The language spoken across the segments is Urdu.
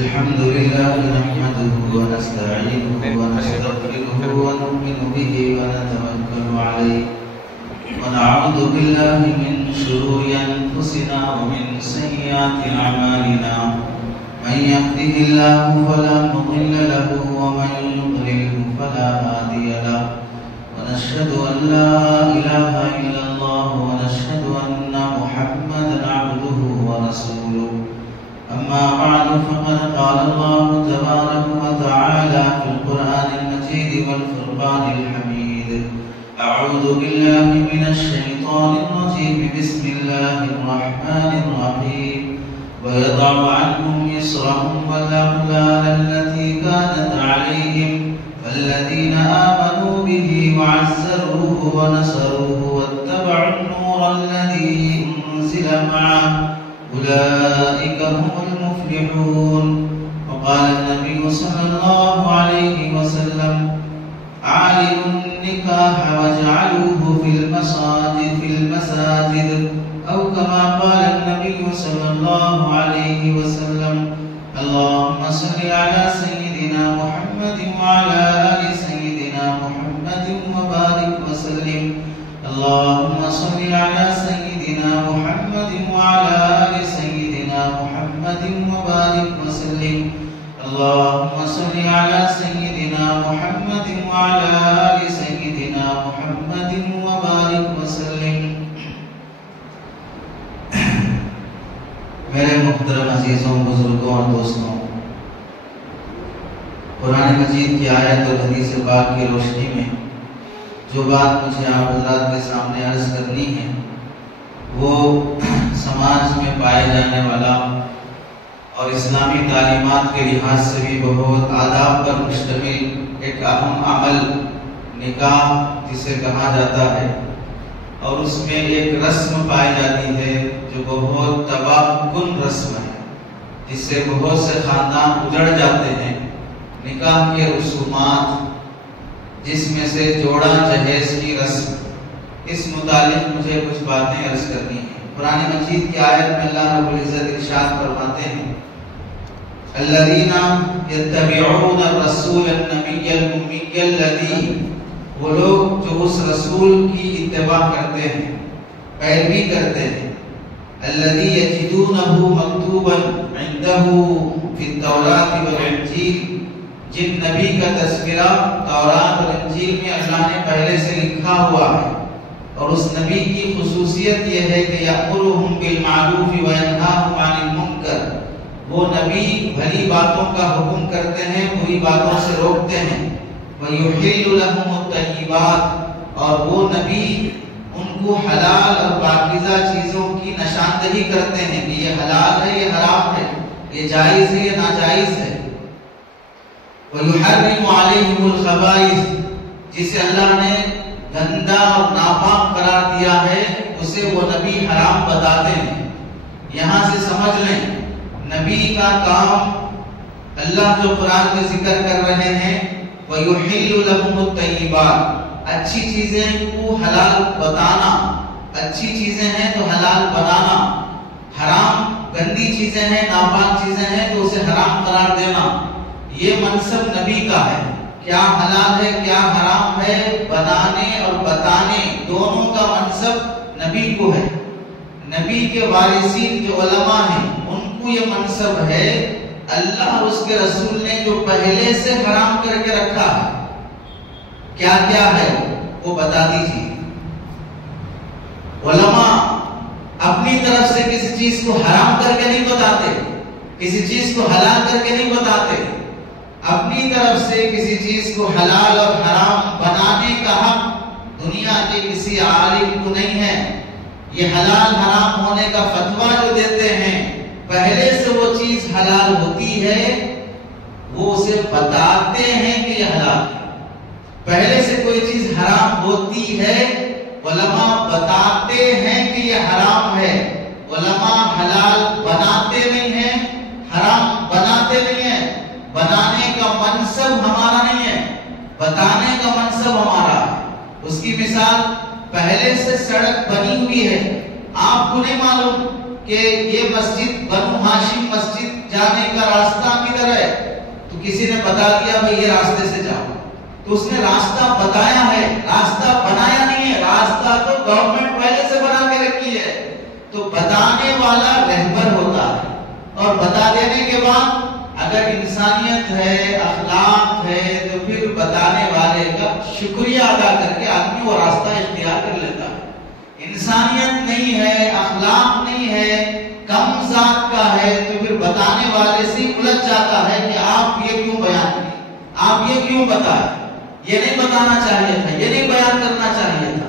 الحمد لله نحمده ونستعينه ونستغفره ونؤمن به ونتوكل عليه ونعوذ بالله من شرور أنفسنا ومن سيئات أعمالنا من يهده الله فلا مضل له ومن يضلل فلا هادي له ونشهد أن لا إله إلا الله ونشهد أن محمدا عبده ورسوله أما بعد فقد قال الله تبارك وتعالى في القرآن المجيد والفرقان الحميد أعوذ بالله من الشيطان الرجيم بسم الله الرحمن الرحيم ويضع عنهم إصرهم والأغلال التي كانت عليهم فالذين آمنوا به وعزروه ونصروه واتبعوا النور الذي أنزل معه أولئك هم المفلحون. وقال النبي صلى الله عليه وسلم أعلنوا النكاح واجعلوه في المساجد أو كما قال النبي صلى الله عليه وسلم. اللهم صل على سيدنا محمد وعلى آل سيدنا محمد وبارك وسلم. اللهم صل على سيدنا محمد وعلى آل سيدنا محمد وبارك وسلم. اللهم صل على سيدنا محمد وعلى آل سيدنا محمد وبارك وسلم. میرے محترم عزیزوں، بزرگوں اور دوستوں، قرآن مجید کی آیت اور حدیث پاک کی روشنی میں جو بات مجھے آپ حضرات کے سامنے عرض کرنی ہے وہ سماج میں پائے جانے والا اور اسلامی تعلیمات کے لحاظ سے بھی بہت آداب پر مشتمل ایک اہم عمل نکاح جسے کہا جاتا ہے، اور اس میں ایک رسم پائی جاتی ہے جو بہت تباہ کن رسم ہے، جس سے بہت سے خاندان اجڑ جاتے ہیں. نکاح کے رسومات، جس میں سے جوڑا جہیز کی رسم، اس متعلق مجھے کچھ باتیں عرض کرنی ہیں. قرآن مجید کی آیت میں اللہ رب العزت ارشاد فرماتے ہیں الذین یتبعون الرسول النبی الأمی الذی، وہ لوگ جو اس رسول کی اتباع کرتے ہیں، پیروی کرتے ہیں، الذی یجدونہ مکتوبا عندہ فی التوراۃ والانجیل، جن نبی کا تذکرہ تورات اور انجیل میں اللہ نے پہلے سے لکھا ہوا ہے. اور اس نبی کی خصوصیت یہ ہے کہ یأمرہم بالمعروف وینہاہم عن المنکر، وہ نبی بھلی باتوں کا حکم کرتے ہیں، بری باتوں سے روکتے ہیں. وَيُحِلُّ لَهُمُ الطَّيِّبَاتِ، اور وہ نبی ان کو حلال اور پاکیزہ چیزوں کی نشاندہی کرتے ہیں کہ یہ حلال ہے، یہ حرام ہے، یہ جائز ہے، یہ ناجائز ہے. وَيُحَرِّمُ عَلَيْهِمُ الْخَبَائِثَ، جسے اللہ نے گندا اور ناپاک قرار دیا ہے اسے وہ نبی حرام بتاتے ہیں. یہاں سے سمجھ لیں نبی کا کام اللہ جو قرآن میں ذکر کر رہے ہیں وَيُحِلُّ لَهُمُ الطَّيِّبَاتِ، اچھی چیزیں کو حلال بتانا، اچھی چیزیں ہیں تو حلال بنانا، حرام گندی چیزیں ہیں، ناپاک چیزیں ہیں تو اسے حرام قرار دینا، یہ منصب نبی کا ہے. کیا حلال ہے کیا حرام ہے بنانے اور بتانے دونوں کا منصب نبی کو ہے. نبی کے وارثین جو علماء ہیں ان کو یہ منصب ہے. اللہ اور اس کے رسول نے جو پہلے سے حرام کر کے رکھا ہے کیا کیا ہے وہ بتا دیجیے. علماء اپنی طرف سے کسی چیز کو حرام کر کے نہیں بتاتے، کسی چیز کو حلال کر کے نہیں بتاتے. اپنی طرف سے کسی چیز کو حلال اور حرام بنانے کا حق دنیا کے کسی عالم کو نہیں ہے. یہ حلال حرام ہونے کا فتویٰ جو دیتے ہیں پہلے سے وہ چیز حلال ہوتی ہے، وہ اسے بتاتے ہیں کہ یہ حلال ہے. پہلے سے کوئی چیز حرام ہوتی ہے، علماء بتاتے ہیں کہ یہ حرام ہے. علماء حلال بناتے نہیں ہیں، حرام بناتے نہیں ہیں. بنانے کا منصب ہمارا نہیں ہے، بتانے کا منصب ہمارا ہے. اس کی مثال پہلے سے سڑک بنی ہوئی ہے، آپ کو نہیں معلوم کہ یہ مسجد بنو ہاشم مسجد جانے کا راستہ کدھر ہے، تو کسی نے بتا دیا بھئی یہ راستے سے جاؤ، تو اس نے راستہ بتایا ہے، راستہ بنایا نہیں ہے، راستہ تو گورنمنٹ پہلے سے بنا کے رکھی ہے۔ تو بتانے والا رہبر ہوتا ہے، اور بتا دینے کے بعد اگر انسانیت ہے، اخلاق ہے، تو پھر بتانے والے کا شکریہ ادا کر کے آدمی وہ راستہ اختیار کر لیتا ہے۔ انسانیت نہیں ہے، اخلاق نہیں ہے، کم ذات کا ہے، تو پھر بتانے والے سے الجھ جاتا ہے کہ آپ یہ کیوں بیان کیے، آپ یہ کیوں بتائے، یہ نہیں بتانا چاہیے تھا، یہ نہیں بیان کرنا چاہیے تھا۔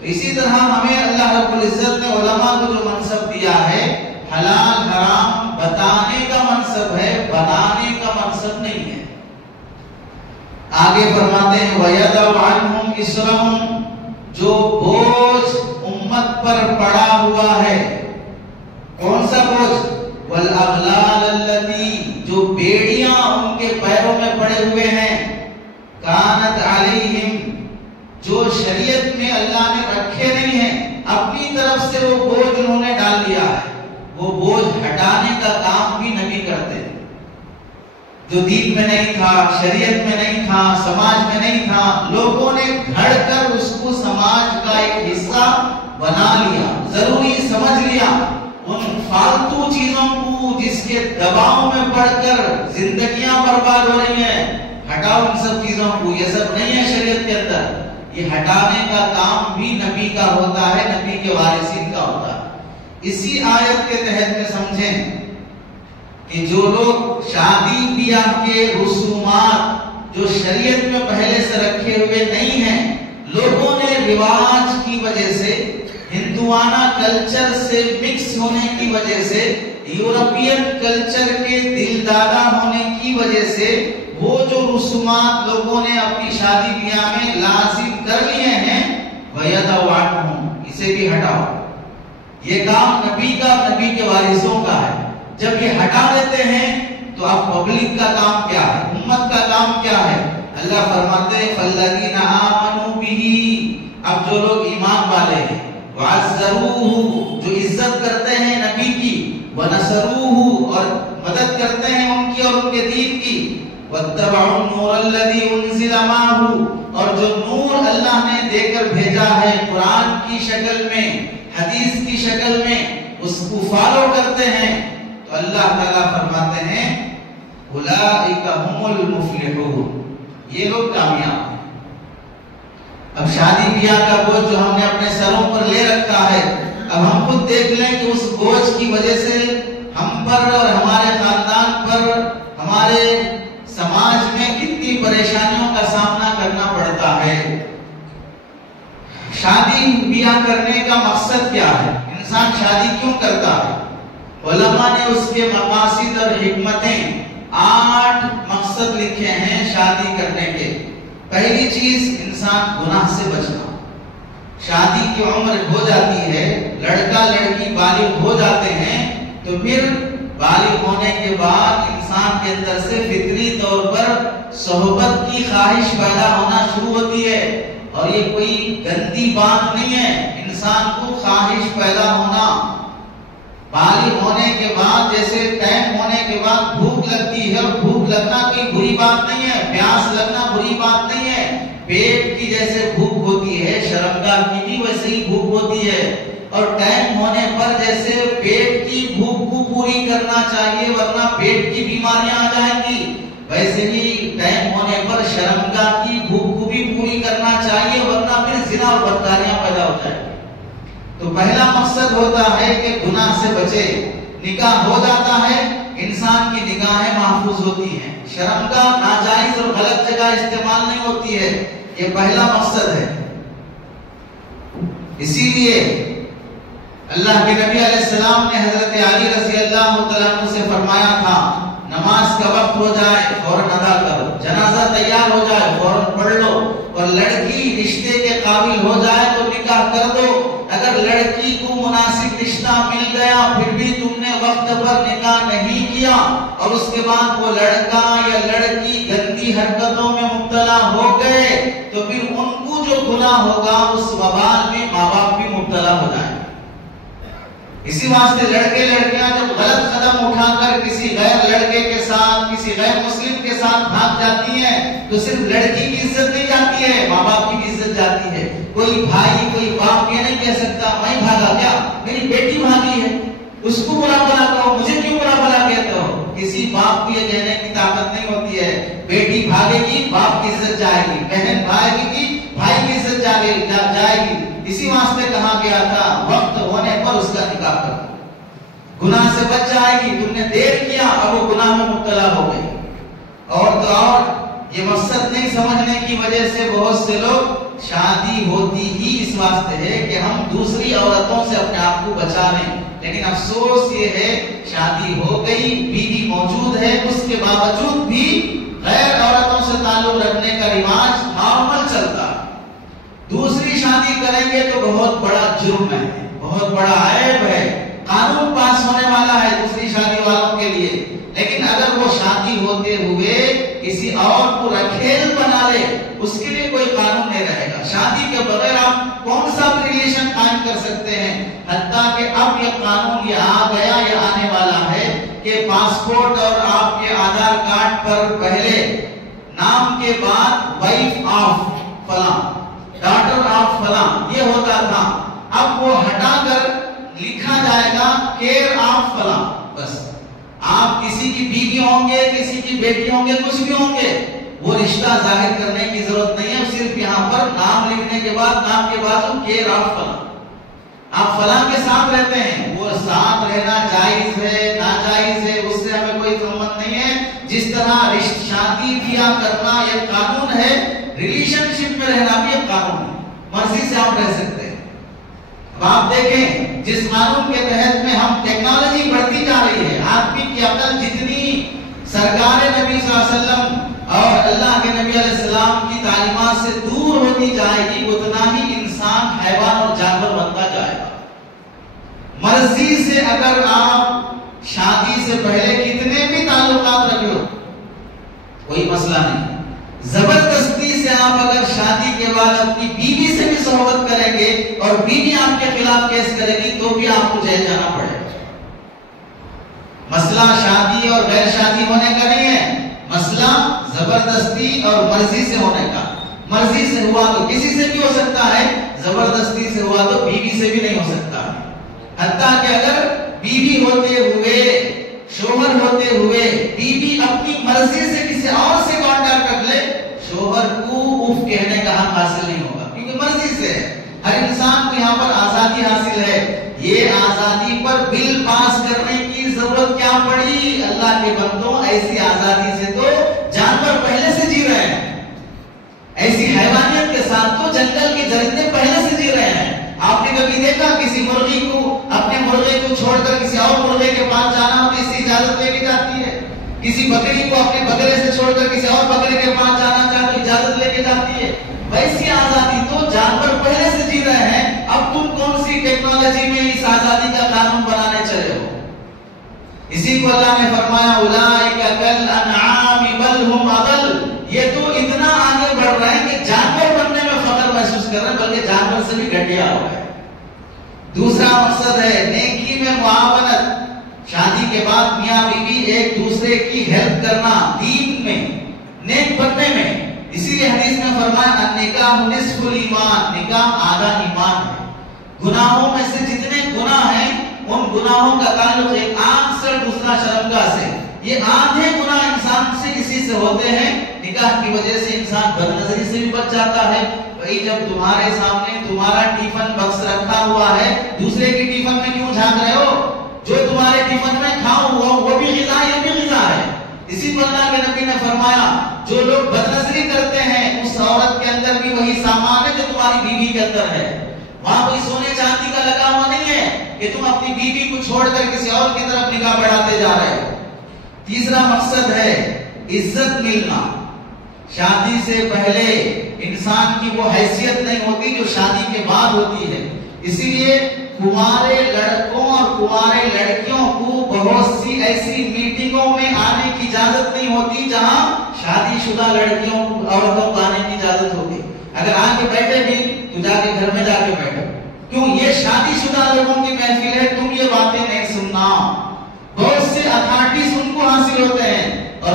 تو اسی طرح ہمیں اللہ رب العزت نے علماء کو جو منصب دیا ہے، حلال حرام بتانے کا منصب ہے، بنانے کا منصب نہیں ہے۔ آگے فرماتے ہیں وَيَدَعُ عَنْهُمْ إِسْرَهُمْ، جو بوجھ امت پر پڑا ہوا ہے، کون سا بوجھ؟ وَالْأَغْلَالَ الَّتِي، جو بیڑیاں ان کے پیروں میں پڑے ہوئے ہیں، كَانَتْ عَلَيْهِمْ، جو شریعت میں اللہ نے رکھے نہیں ہیں، اپنی طرف سے وہ بوجھ انہوں نے ڈال دیا ہے، وہ بوجھ ہٹانے کا کام بھی نبی کرتے ہیں۔ جو دین میں نہیں تھا، شریعت میں نہیں تھا، سماج میں نہیں تھا، لوگوں نے گھڑ کر اس کو سماج کا ایک حصہ بنا لیا، ضروری سمجھ لیا۔ ان فالتو چیزوں کو جس کے دباؤ میں پڑ کر زندگیاں برباد ہو رہی ہیں، ہٹاؤ ان سب چیزوں کو، یہ سب نہیں ہے شریعت کے اندر۔ یہ ہٹانے کا کام بھی نبی کا ہوتا ہے، نبی کے وارثین کا ہوتا ہے۔ اسی آیت کے تحت میں سمجھیں کہ جو لوگ شادی بیاہ کے رسومات جو شریعت میں پہلے سے رکھے ہوئے نہیں ہیں، لوگوں نے رواج کی وجہ سے، ہندوانہ کلچر سے مکس ہونے کی وجہ سے، یورپین کلچر کے دلدادہ ہونے کی وجہ سے، وہ جو رسومات لوگوں نے اپنی شادی بیاہ میں لازم کر لیے ہیں، وَيَدَعُ عَنْهُمْ، اسے بھی ہٹاؤ۔ یہ کام نبی کا، نبی کے وارثوں کا ہے۔ جب یہ ہٹا دیتے ہیں تو اب پبلک کا کام کیا ہے، امت کا کام کیا ہے؟ اللہ فرماتے ہیں فَالَّذِينَ آمَنُوا بِهِ، اب جو لوگ ایمان والے ہیں، وَعَزَّرُوهُ، جو عزت کرتے ہیں نبی کی، وَنَصَرُوهُ، اور مدد کرتے ہیں ان کی اور ان کے دین کی، وَاتَّبَعُوا النُّورَ الَّذِي أُنزِلَ مَعَهُ، اور جو نور اللہ نے دے کر بھیجا ہے قرآن کی شکل میں، حدیث کی شکل میں، اس کو فالو کرتے ہیں، تو اللہ تعالیٰ فرماتے ہیں اولئک هم المفلحون، یہ لوگ کامیاب ہیں۔ اب شادی بیاہ کا بوجھ جو ہم نے اپنے سروں پر لے رکھا ہے، اب ہم خود دیکھ لیں کہ اس بوجھ کی وجہ سے ہم پر اور ہمارے خاندان پر، ہمارے سماج میں کتنی پریشانیوں کا سامنا کرنا پڑتا ہے۔ شادی بیاہ کرنے کا مقصد کیا ہے؟ انسان شادی کیوں کرتا ہے؟ علماء نے اس کے مقاصد اور حکمتیں 8 مقصد لکھے ہیں شادی کرنے کے۔ پہلی چیز انسان گناہ سے بچنا۔ شادی کی عمر ہو جاتی ہے، لڑکا لڑکی بالغ ہو جاتے ہیں، تو پھر بالغ ہونے کے بعد انسان کے اندر سے فطری طور پر صحبت کی خواہش پیدا ہونا شروع ہوتی ہے، اور یہ کوئی گندی بات نہیں ہے۔ انسان کو خواہش پیدا ہونا، بالغ ہونے کے بعد جیسے ٹائم ہونے کے بعد بھوک لگتی ہے، اور بھوک لگنا کوئی بری بات نہیں ہے، پیاس لگنا بری بات نہیں ہے۔ پیٹ کی جیسے بھوک ہوتی ہے، شرمگاہ کی بھی ویسے ہی بھوک ہوتی ہے، اور ٹائم ہونے پر جیسے پیٹ کی بھوک کو پوری کرنا چاہیے ورنہ پیٹ کی بیماریاں آ جائیں گی، ویسے ہی ٹائم ہونے پر شرمگاہ کی بھوک کو بھی پوری کرنا چاہیے ورنہ پھر زنا اور بدکاریاں پیدا ہو جائیں گی۔ تو پہلا مقصد ہوتا ہے کہ گناہ سے بچے۔ نکاح ہو جاتا ہے، انسان کی نگاہیں محفوظ ہوتی ہیں، شرمگاہ ناجائز اور غلط جگہ استعمال نہیں ہوتی ہے، یہ پہلا مقصد ہے۔ اسی لیے اللہ کے نبی علیہ السلام نے حضرت علی رضی اللہ تعالیٰ عنہ سے فرمایا تھا، نماز کا وقت ہو جائے فوراً ادا کرو، جنازہ تیار ہو جائے فوراً پڑھ لو، اور لڑکی رشتے کے قابل ہو جائے تو نکاح کر دو۔ اگر لڑکی کو مناسب رشتہ مل گیا پھر بھی تم نے وقت پر نکاح نہیں کیا، اور اس کے بعد وہ لڑکا یا لڑکی گندی حرکتوں میں مبتلا ہو گئے، تو پھر ان کو جو گناہ ہوگا اس وبال میں ماں باپ بھی مبتلا ہو جائیں۔ اسی واسطے لڑکے لڑکیاں جب غلط قدم اٹھا کر کسی غیر لڑکے کے ساتھ، کسی غیر مسلم کے ساتھ بھاگ جاتی ہیں تو صرف لڑکی کی عزت نہیں جاتی ہے، ماں باپ کی بھی عزت جاتی ہے۔ کوئی بھائی کوئی باپ یہ نہیں کہہ سکتا میں بھاگا کیا، میری بیٹی بھاگی ہے، اس کو برا بھلا کہو، مجھے کیوں برا بھلا کہتے ہو؟ کسی باپ کو یہ کہنے کی طاقت نہیں ہوتی ہے۔ بیٹی بھاگے گی باپ کی عزت جائے گی، بہن بھاگے گی بھائی کی عزت جائے گی۔ اسی واسطے کہا گیا تھا وقت ہونے پر اس کا نکاح کر، گناہ سے بچ جائے گی۔ تم نے دیر کیا اب وہ گناہ میں مبتلا ہو گئی۔ اور تو اور یہ مقصد نہیں سمجھنے کی وجہ سے بہت سے لوگ شادی ہوتی ہی اس واسطے ہے کہ ہم دوسری عورتوں سے اپنے آپ کو بچا لیں، لیکن افسوس یہ ہے شادی ہو گئی، بیوی موجود ہے، اس کے باوجود بھی غیر عورتوں سے تعلق رکھنے کا رواج نارمل چلتا۔ دوسری شادی کریں گے تو بہت بڑا جرم ہے، بہت بڑا عیب ہے، قانون پاس ہونے والا ہے دوسری شادی والوں کے لیے۔ لیکن اگر وہ شادی ہوتے ہوئے کسی اور کو رکھیل بنا لے اس کے لیے کوئی قانون نہیں رہے گا۔ شادی کے بغیر آپ کون سا ریلیشن قائم کر سکتے ہیں؟ حتیٰ کہ اب یہ قانون یہ آ گیا، یہ آنے والا ہے کہ پاسپورٹ اور آپ کے آدھار کارڈ پر پہلے نام کے بعد وائف آف فلاں، ڈاٹر آف فلاں یہ ہوتا تھا، اب وہ ہٹا کر لکھا جائے گا کیئر آف فلاں۔ بس آپ کسی کی بیوی ہوں گے، کسی کی بیٹی ہوں گے، کچھ بھی ہوں گے، وہ رشتہ ظاہر کرنے کی ضرورت نہیں ہے، صرف یہاں پر نام لکھنے کے بعد نام کے بعد کیئر آف فلاں، آپ فلاں کے ساتھ رہتے ہیں، وہ ساتھ رہنا جائز ہے ناجائز ہے اس سے ہمیں کوئی سمبند نہیں ہے۔ جس طرح شادی بیاہ کرنا یہ قانون ہے، ریلیشن شپ میں رہنا بھی ایک قانون ہے، مرضی سے آپ رہ سکتے ہیں۔ اب آپ دیکھیں جس قانون کے تحت میں ہم ٹیکنالوجی بڑھتی جا رہی ہے، آدمی کی عقل جتنی سرکار نبی صلی اللہ علیہ وسلم اور اللہ کے نبی علیہ السلام کی تعلیمات سے دور ہوتی جائے گی اتنا ہی انسان حیوان اور جانور بنتا جائے گا۔ مرضی سے اگر آپ شادی سے پہلے کتنے بھی تعلقات رکھ لو کوئی مسئلہ نہیں، زبردستی سے آپ اگر شادی کے بعد اپنی بیوی سے بھی صحبت کریں گے اور بیوی آپ کے خلاف کیس کرے گی تو بھی آپ کو جیل جانا پڑے گا۔ مسئلہ شادی اور غیر شادی ہونے کا نہیں ہے، مسئلہ زبردستی اور مرضی سے ہونے کا۔ مرضی سے ہوا تو کسی سے بھی ہو سکتا ہے، زبردستی سے ہوا تو بیوی سے بھی نہیں ہو سکتا۔ حتیٰ کہ اگر بیوی ہوتے ہوئے شوہر ہوتے ہوئے بیوی اپنی مرضی سے کسی اور سے کانٹیکٹ رکھ لے، شوہر کو اف کہنے کا حق حاصل نہیں ہوگا، کیونکہ مرضی سے ہے۔ ہر انسان کو یہاں پر آزادی حاصل ہے۔ یہ آزادی پر بل پاس کرنے کی ضرورت کیا پڑی؟ اللہ کے بندوں ایسی آزادی سے تو جانور پہلے سے جی رہے ہیں، ایسی حیوانیت کے ساتھ تو جنگل کے درندے پہلے سے جی رہے ہیں۔ آپ نے کبھی دیکھا کسی مرغی کو اپنے مرغے کو چھوڑ کر کسی اور مرغے کے پاس جانا ہو تو اس کی اجازت لے کے جاتی ہے؟ کسی بکری کو اپنے بکرے سے چھوڑ کر کسی اور بکرے کے پاس جانا چاہے تو اجازت لے کے جاتی ہے؟ ویسی آزادی تو جانور پہلے سے جی رہے ہیں، اب تم کون سی ٹیکنالوجی میں اس آزادی کا قانون بنانے چلے ہو؟ اسی کو اللہ نے فرمایا اولئک کالانعام بل هم اضل، یہ تو اتنا آگے بڑھ رہے ہیں کہ جانور بننے میں فخر محسوس کر رہے ہیں، بلکہ جانور سے بھی گھٹیا ہوا ہے۔ دوسرا مقصد ہے نیکی میں معاونت، شادی کے بعد میاں بیوی ایک دوسرے کی ہیلپ کرنا دین میں، نیک بننے میں۔ اسی لیے حدیث میں فرمایا النکاح نصف الایمان، نکاح آدھا ایمان ہے۔ گناہوں میں سے جتنے گناہ ہیں ان گناہوں کا تعلق ایک آنکھ سے دوسرا شرمگاہ سے، یہ آدھے گناہ انسان سے اسی سے ہوتے ہیں۔ نکاح کی وجہ سے انسان بد نظری سے بھی بچ جاتا ہے۔ بھائی جب تمہارے سامنے تمہارا ٹیفن باکس رکھا ہوا ہے دوسرے کی ٹیفن میں کیوں جھانک رہے ہو؟ جو تمہارے ٹیفن میں کھاؤ ہوا وہ بھی غذا ہے، یہ بھی غذا ہے۔ اسی کو اللہ کے نبی نے فرمایا جو لوگ بد نظری کرتے ہیں اس عورت کے اندر بھی وہی سامان ہے جو تمہاری بیوی کے اندر ہے۔ وہاں کوئی سونے چاندی کا لگا ہوا نہیں ہے کہ تم اپنی بیوی کو چھوڑ کر کسی اور کی طرف نگاہ بڑھاتے جا رہے ہو۔ تیسرا مقصد ہے عزت ملنا۔ شادی سے پہلے انسان کی وہ حیثیت نہیں ہوتی جو شادی کے بعد ہوتی ہے۔ اسی لیے کنوارے لڑکوں اور کنوارے لڑکیوں کو بہت سی ایسی میٹنگوں میں آنے کی اجازت نہیں ہوتی جہاں شادی شدہ لڑکیوں عورتوں کو آنے کی اجازت ہوتی۔ اگر آ کے بیٹھے بھی تو جا کے گھر میں جا کے بیٹھو، کیوں؟ یہ شادی شدہ لوگوں کی محفل ہے، تم یہ بات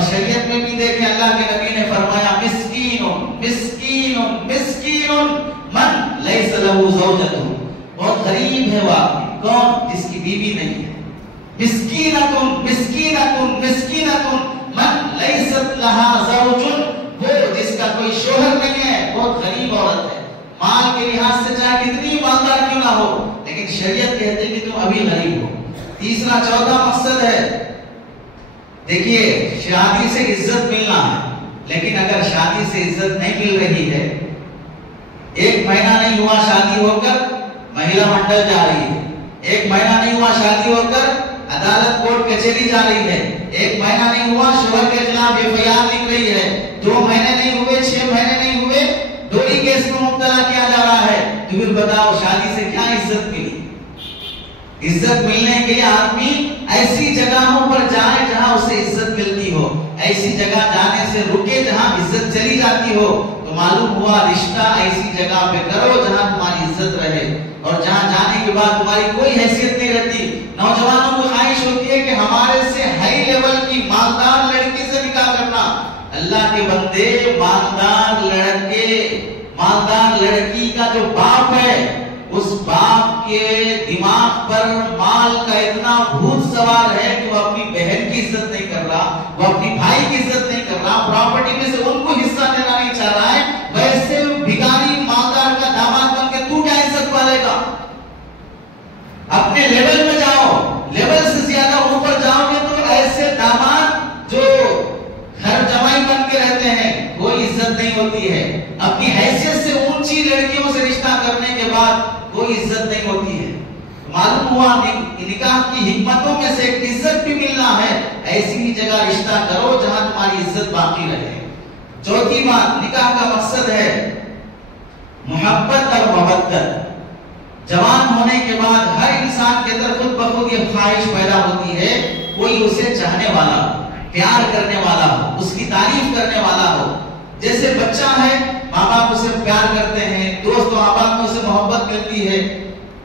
شریعت میں بھی دیکھیں اللہ کے نبی نے فرمایا مسکین مسکین مسکین من لیس لہ زوجۃ، بہت غریب ہے وہ آدمی کون جس کی بیوی نہیں ہے. مسکینۃ مسکینۃ مسکینۃ من لیست لہا زوج، وہ جس کا کوئی شوہر نہیں ہے، بہت غریب عورت ہے. مال کے لحاظ سے چاہے کتنی مالدار کیوں نہ ہو، لیکن شریعت کہتے ہیں کہ تم ابھی غریب ہو. تیسرا چوتھا مقصد ہے، دیکھیے شادی سے عزت ملنا ہے، لیکن اگر شادی سے عزت نہیں مل رہی ہے، ایک مہینہ نہیں ہوا شادی ہو کر مہیلا منڈل جا رہی ہے، ایک مہینہ نہیں ہوا شادی ہو کر عدالت کورٹ کچہری جا رہی ہے، ایک مہینہ نہیں ہوا شوہر کے خلاف FIR لکھ رہی ہے، 2 مہینے نہیں ہوئے 6 مہینے نہیں ہوئے ڈوری کیس میں مبتلا کیا جا رہا ہے، تو پھر بتاؤ شادی سے کیا عزت ملی؟ عزت ملنے کے لیے آدمی ایسی جگہوں پر جائے جہاں اسے عزت ملتی ہو، ایسی جگہ جانے سے رکے جہاں عزت چلی جاتی ہو. تو معلوم ہوا رشتہ ایسی جگہ پہ کرو جہاں تمہاری عزت رہے، اور جہاں جانے کے بعد تمہاری کوئی حیثیت نہیں رہتی. نوجوانوں کو خواہش ہوتی ہے کہ ہمارے سے ہائی لیول کی مالدار لڑکی سے نکاح کرنا. اللہ کے بندے، مالدار لڑکے، مالدار لڑکی کا جو باپ ہے، اس باپ کے دماغ پر مال کا اتنا بھوت سوار ہے کہ وہ اپنی بہن کی عزت نہیں کر رہا، وہ اپنی بھائی کی عزت نہیں کر رہا، پراپرٹی میں سے ان کو حصہ دینا نہیں چاہ رہا ہے. ویسے بھکاری مالدار کا داماد بن کے تو کیا عزت پالے گا؟ اپنے لیول میں جاؤ، لیول سے زیادہ اوپر جاؤ گے تو ایسے داماد جو گھر جمائی بن کے رہتے ہیں کوئی عزت نہیں ہوتی ہے. اپنی حیثیت سے اونچی لڑکیوں سے رشتہ کرنے کے بعد کوئی عزت نہیں ہوتی ہے. معلوم ہوا نکاح کی حکمتوں میں سے ایک عزت بھی ملنا ہے. ایسی ہی جگہ رشتہ کرو جہاں تمہاری عزت باقی رہے. چوتھی بات، نکاح کا مقصد ہے محبت اور مودت. جوان ہونے کے بعد ہر انسان کے اندر خود بخود یہ خواہش پیدا ہوتی ہے کوئی اسے چاہنے والا ہو، پیار کرنے والا ہو، اس کی تعریف کرنے والا ہو. جیسے بچہ ہے، ماں باپ اسے پیار کرتے ہیں، دوست ماں باپ میں اسے محبت ملتی ہے.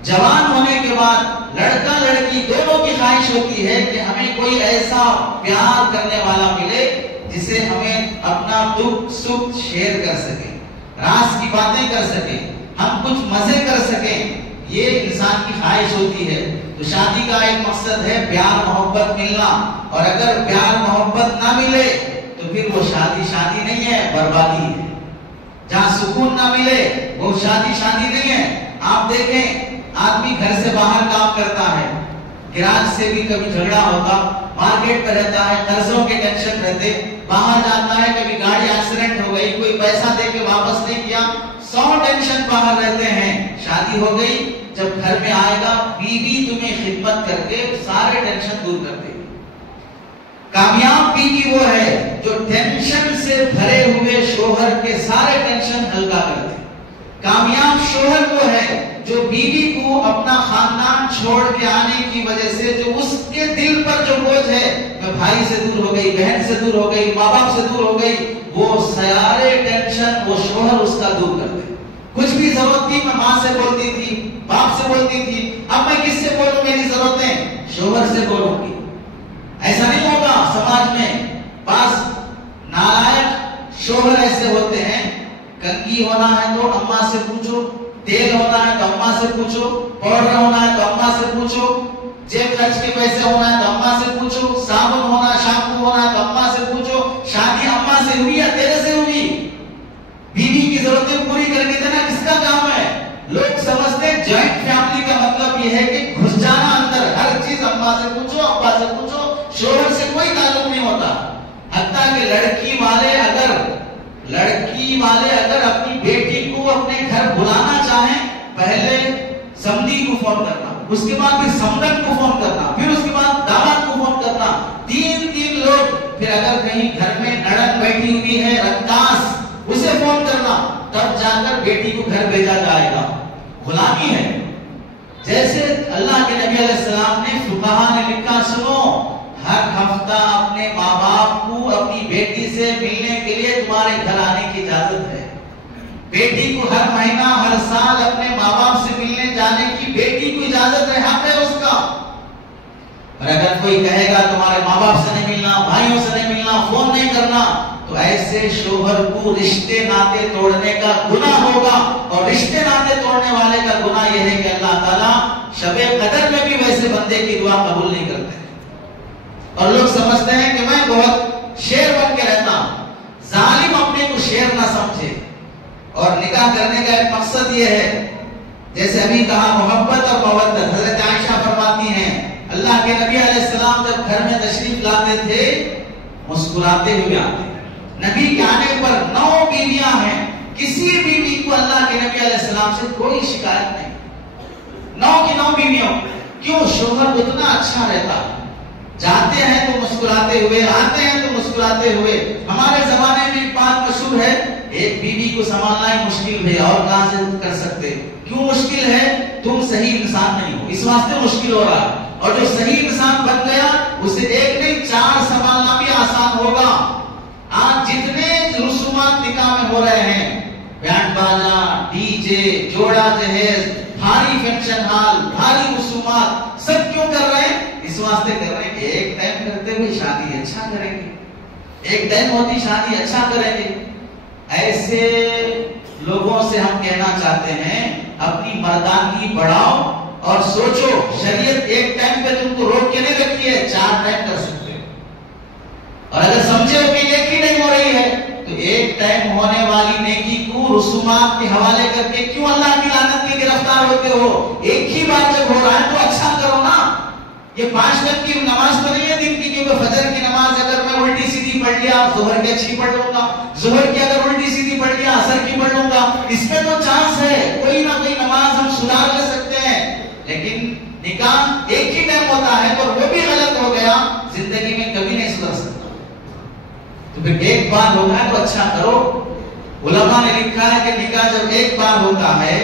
جوان ہونے کے بعد لڑکا لڑکی دونوں کی خواہش ہوتی ہے کہ ہمیں کوئی ایسا پیار کرنے والا ملے جسے ہمیں اپنا دکھ سکھ شیئر کر سکے، راز کی باتیں کر سکے، ہم کچھ مزے کر سکیں. یہ انسان کی خواہش ہوتی ہے. تو شادی کا ایک مقصد ہے پیار محبت ملنا، اور اگر پیار محبت نہ ملے تو پھر وہ شادی شادی نہیں ہے، بربادی ہے. جہاں سکون نہ ملے وہ شادی شادی نہیں ہے. آپ دیکھیں آدمی گھر سے باہر کام کرتا ہے، گراج سے بھی کبھی جھگڑا ہوتا، مارکیٹ پہ رہتا ہے، قرضوں کے ٹینشن رہتے، باہر جاتا ہے کبھی گاڑی ایکسیڈنٹ ہو گئی، کوئی پیسہ دے کے واپس نہیں کیا، 100 ٹینشن باہر رہتے ہیں. شادی ہو گئی، جب گھر میں آئے گا بیوی تمہیں خدمت کر کے سارے ٹینشن دور کر دے گی. کامیاب بیوی وہ ہے جو ٹینشن سے بھرے ہوئے شوہر کے سارے ٹینشن ہلکا کر دے. کامیاب شوہر وہ ہے جو بیوی کو اپنا خاندان چھوڑ کے آنے کی وجہ سے جو اس کے دل پر جو بوجھ ہے، میں بھائی سے دور ہو گئی، بہن سے دور ہو گئی، ماں باپ سے دور ہو گئی، وہ سارے ٹینشن وہ شوہر اس کا دور کر دے. کچھ بھی ضرورت تھی میں ماں سے بولتی تھی، باپ سے بولتی تھی، اب میں کس سے بولوں؟ میری ضرورتیں شوہر سے بولوں گی. ایسا نہیں ہوگا. سماج میں بعض نالائق شوہر ایسے ہوتے ہیں، کنگھی ہونا ہے تو اماں سے پوچھو، تیل ہونا ہے تو اماں سے پوچھو، پاؤڈر ہونا ہے تو اماں سے پوچھو، جیب خرچ کے پیسے ہونا ہے تو اماں سے پوچھو، صابن ہونا شیمپو ہونا ہے تو اماں سے پوچھو. شادی اماں سے ہوئی یا تیرے سے ہوئی؟ بیوی کی ضرورتیں پوری کر کے دینا کس کا کام ہے؟ لوگ سمجھتے ہیں جوائنٹ فیملی کا مطلب یہ ہے کہ گھس جانا اندر، ہر چیز اماں سے پوچھو، ابا سے پوچھو، شوہر سے کوئی تعلق نہیں ہوتا. حتیٰ کہ لڑکی والے اگر اپنی بیٹی کو اپنے گھر بلانا چاہیں، پہلے سمدی کو فون کرنا، اس کے بعد پھر سمدن کو فون کرنا، پھر اس کے بعد داماد کو فون کرنا، 3 لوگ. پھر اگر کہیں گھر میں نڑن بیٹھی ہوئی ہے رکاس، اسے فون کرنا، تب جا کر بیٹی کو گھر بھیجا جائے گا. غلامی ہے. جیسے اللہ کے نبی علیہ السلام نے، فقہا نے لکھا، سنو، ہر ہفتہ اپنے ماں باپ کو اپنی بیٹی سے ملنے کے لیے تمہارے گھر آنے کی اجازت ہے. بیٹی کو ہر مہینہ ہر سال اپنے ماں باپ سے ملنے جانے کی بیٹی کو اجازت ہے، حق ہے اس کا. اور اگر کوئی کہے گا تمہارے ماں باپ سے نہیں ملنا، بھائیوں سے نہیں ملنا، فون نہیں کرنا، تو ایسے شوہر کو رشتے ناطے توڑنے کا گناہ ہوگا. اور رشتے ناطے توڑنے والے کا گناہ یہ ہے کہ اللہ تعالیٰ شب قدر میں بھی ویسے بندے کی دعا قبول نہیں کرتے. اور لوگ سمجھتے ہیں کہ میں بہت شیر بن کے رہتا ہوں. ظالم اپنے کو شیر نہ سمجھے. اور نکاح کرنے کا ایک مقصد یہ ہے، جیسے ابھی کہا محبت اور مودت. حضرت عائشہ فرماتی ہیں اللہ کے نبی علیہ السلام جب گھر میں تشریف لاتے تھے مسکراتے ہوئے آتے. نبی کے آنے پر 9 بیویاں ہیں، کسی بیوی کو اللہ کے نبی علیہ السلام سے کوئی شکایت نہیں. 9 کی 9 بیویوں. کیوں؟ شوہر اتنا اچھا رہتا، جاتے ہیں تو مسکراتے ہوئے، آتے ہیں تو مسکراتے ہوئے. ہمارے زمانے میں ایک بات مشہور ہے، ایک بیوی کو سنبھالنا ہی مشکل ہے، اور کہاں سے کر سکتے. کیوں مشکل ہے؟ تم صحیح انسان نہیں ہو، اس واسطے مشکل ہو رہا ہے. اور جو صحیح انسان بن گیا اسے ایک نہیں 4 سنبھالنا بھی آسان ہوگا. آج جتنے رسومات نکاح میں ہو رہے ہیں، بینڈ باجا، ڈی جے، جوڑا جہیز، بھاری فنکشن ہال، بھاری رسومات، سب کیوں کر رہے ہیں؟ اس واسطے کر رہے ہیں کہ ایک ٹائم کرتے ہوئے شادی اچھا کریں گے، ایک ٹائم ہوتی شادی اچھا کریں گے. ایسے لوگوں سے ہم کہنا چاہتے ہیں اپنی مردانگی بڑھاؤ اور سوچو. شریعت ایک ٹائم پہ تم کو روک کے نہیں رکھی ہے، 4 ٹائم کر سکتے ہو. اور اگر سمجھے ہو کہ ایک ہی نہیں ہو رہی ہے تو ایک ٹائم ہونے والی نیکی کو رسومات کے حوالے کر کے کیوں اللہ کی لعنت کے گرفتار ہوتے ہو؟ ایک ہی بار جب ہو رہا ہے تو اچھا کرو نا. یہ 5 وقت کی نماز تو نہیں ہے دن کی، کیونکہ فجر کی نماز اگر میں الٹی سیدھی پڑھ لیا ظہر کی اچھی پڑھ لوں گا، ظہر کی اگر الٹی سیدھی پڑھ لیا عصر کی پڑھ لوں گا. اس میں تو چانس ہے کوئی نہ کوئی نماز ہم سدھار لے سکتے ہیں. لیکن نکاح ایک ہی ٹائم ہوتا ہے اور وہ بھی غلط ہو گیا، زندگی میں کبھی نہیں سدھر سکتا. تو پھر ایک بار ہوتا ہے تو اچھا کرو. علماء نے لکھا ہے کہ نکاح جب ایک بار ہوتا ہے،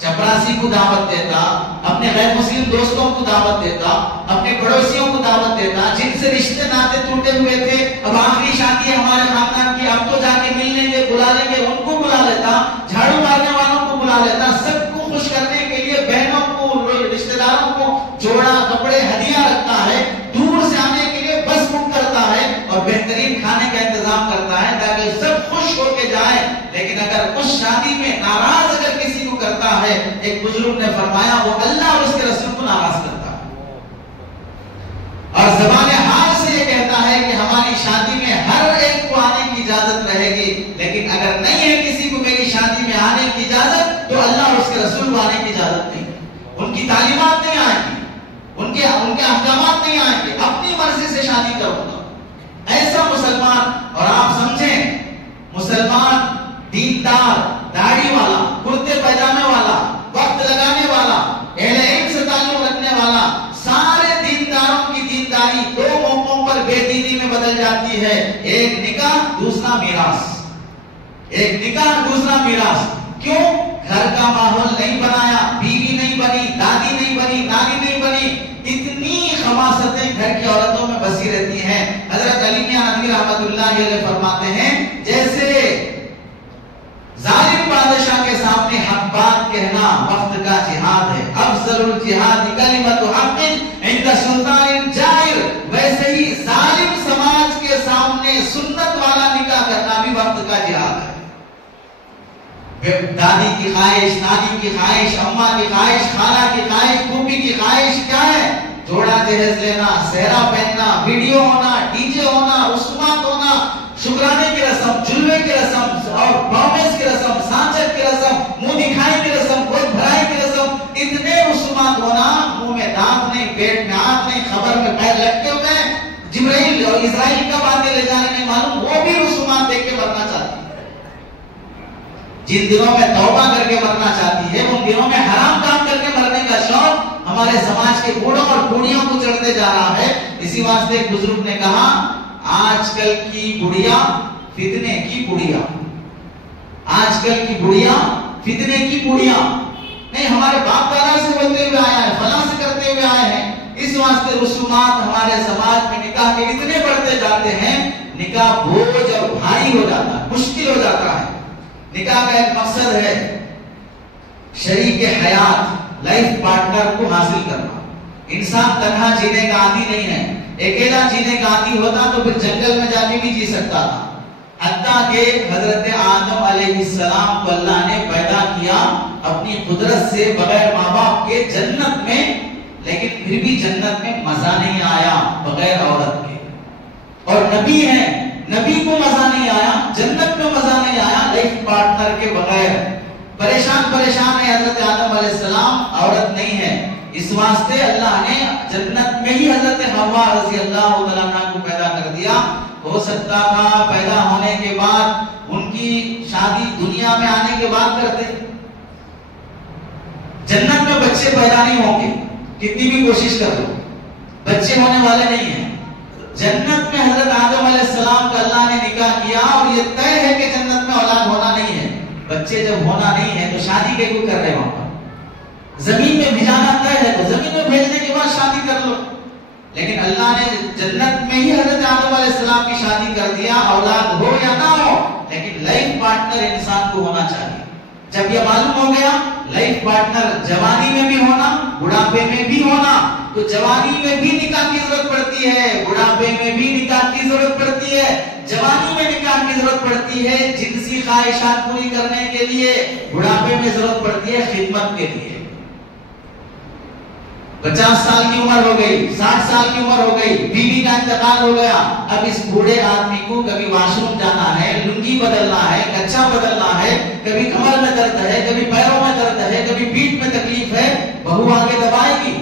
چپراسی کو دعوت دیتا، اپنے غیر مسلم دوستوں کو دعوت دیتا، اپنے پڑوسیوں کو دعوت دیتا، جن سے رشتے ناطے ٹوٹے ہوئے تھے، اب آخری شادی ہے ہمارے خاندان کی، اب تو جا کے مل لیں گے، بلا لیں گے، ان کو بلا لیتا، جھاڑو مارنے والوں کو بلا لیتا. سب کو خوش کرنے کے لیے بہنوں کو، رشتے داروں کو جوڑا، کپڑے، ہدیہ رکھتا ہے. دور سے آنے کے لیے بس بک کرتا ہے اور بہترین کھانے کا انتظام کرتا ہے تاکہ سب خوش ہو کے جائیں. لیکن اگر اس شادی میں ناراض اگر کسی کو کرتا ہے، ایک بزرگ نے فرمایا وہ اللہ اور اس کے رسول کو ناراض کرتا ہے. اور زبان حال سے یہ کہتا ہے کہ ہماری شادی میں ہر ایک کو آنے کی اجازت رہے گی، لیکن اگر نہیں ہے کسی کو میری شادی میں آنے کی اجازت تو اللہ اور اس کے رسول کو آنے کی اجازت نہیں. ان کی تعلیمات نہیں آئیں گی، ان کے احکامات نہیں آئیں گے. اپنی مرضی سے شادی کروں گا. ایسا مسلمان، اور آپ سمجھیں مسلمان دیندار، داڑھی والا، کرتے پائجامے والا، وقت لگانے والا، اہل علم سے تعلق رکھنے والا، سارے دینداروں کی دینداری 2 موقعوں پر بے دینی میں بدل جاتی ہے. ایک نکاح، دوسرا میراث. ایک نکاح، دوسرا میراث. کیوں؟ گھر کا ماحول نہیں بنایا، بیوی نہیں بنی، دادی نہیں بنی، نانی نہیں بنی. اتنی خماستیں گھر کی عورتوں میں بسی رہتی ہیں. حضرت علی میاں ندوی رحمۃ اللہ علیہ فرماتے ہیں جیسے ظالم بادشاہ کے سامنے حق بات کہنا وقت کا جہاد ہے، افضل الجہاد کلمۃ حق عند سلطان جائر، ویسے ہی ظالم سماج کے سامنے سنت والا نکاح کرنا بھی وقت کا جہاد ہے. دادی کی خواہش، نانی کی خواہش، اماں کی خواہش، خالہ کی خواہش، پھوپھی کی خواہش کیا ہے؟ جوڑا جہیز لینا، صحرا پہننا، ویڈیو ہونا، ڈی جے ہونا، رسومات ہونا، شکرانے کی رسم، جلوے کی رسم اور پرومس کی رسم، سانچت کی رسم، منہ دکھائی کی رسم، گود بھرائی کی رسم. اتنے رسومات ہونا، منہ میں دانت نہیں، پیٹ میں آنکھ نہیں، خبر میں پیر لٹکے ہوئے ہیں، جبرائیل اور اسرائیل کا باتیں لے جانے نہیں معلوم، وہ بھی رسومات دیکھ کے مرنا چاہتی ہے. جن دنوں میں توبہ کر کے مرنا چاہتی ہے، ان دنوں میں حرام کام کر کے مرنے کا شوق ہمارے سماج کے بوڑھوں اور بوڑھیوں کو چڑھتے جا رہا ہے. اسی واسطے ایک بزرگ نے کہا آج کل کی بڑھیا فتنے کی بڑھیا، آج کل کی بڑھیا فتنے کی بڑھیا نہیں، ہمارے باپ دادا سے بولتے ہوئے آیا ہے، فلاں سے کرتے ہوئے آئے ہیں. اس واسطے رسومات ہمارے سماج میں نکاح کے اتنے بڑھتے جاتے ہیں، نکاح بوجھ اور بھاری ہو جاتا ہے، مشکل ہو جاتا ہے. نکاح کا ایک مقصد ہے شریک حیات، لائف پارٹنر کو حاصل کرنا. انسان تنہا جینے کا عادی نہیں ہے. اکیلا جینے کا عادی ہوتا تو پھر جنگل میں جا کے بھی جی سکتا تھا. حتیٰ کہ حضرت آدم علیہ السلام کو اللہ نے پیدا کیا اپنی قدرت سے بغیر ماں باپ کے جنت میں، لیکن پھر بھی جنت میں مزہ نہیں آیا بغیر عورت کے. اور نبی ہے، نبی کو مزہ نہیں آیا، جنت میں مزہ نہیں آیا لائف پارٹنر کے بغیر. پریشان ہے حضرت آدم علیہ السلام، عورت نہیں ہے. اس واسطے اللہ نے جنت میں ہی حضرت حوا رضی اللہ تعالیٰ عنہ کو پیدا کر دیا. ہو سکتا تھا پیدا ہونے کے بعد ان کی شادی دنیا میں آنے کے بعد کرتے. جنت میں بچے پیدا نہیں ہوں گے، کتنی بھی کوشش کر لو بچے ہونے والے نہیں ہیں. جنت میں حضرت آدم علیہ السلام کا اللہ نے نکاح کیا اور یہ طے ہے کہ جنت میں اولاد ہونا نہیں ہے. بچے جب ہونا نہیں ہے تو شادی کے کیوں کر رہے ہو؟ زمین میں بھیجانا طے ہے تو زمین میں بھیجنے کے بعد شادی کر لو. لیکن اللہ نے جنت میں ہی حضرت آدم علیہ السلام کی شادی کر دیا. اولاد ہو یا نہ ہو لیکن لائف پارٹنر انسان کو ہونا چاہیے. جب یہ معلوم ہو گیا لائف پارٹنر جوانی میں بھی ہونا، بڑھاپے میں بھی ہونا، تو جوانی میں بھی نکاح کی ضرورت پڑتی ہے، بڑھاپے میں بھی نکاح کی ضرورت پڑتی ہے. جوانی میں نکاح کی ضرورت پڑتی ہے جنسی خواہشات پوری کرنے کے لیے، بڑھاپے میں ضرورت پڑتی ہے خدمت کے لیے. 50 سال کی عمر ہو گئی، 60 سال کی عمر ہو گئی، بیوی کا انتقال ہو گیا. اب اس بوڑھے آدمی کو کبھی واش روم جانا ہے، لنگی بدلنا ہے، کچا بدلنا ہے، کبھی کمر میں درد ہے، کبھی پیروں میں درد ہے، کبھی پیٹھ میں تکلیف ہے. بہو آگے دبائے گی،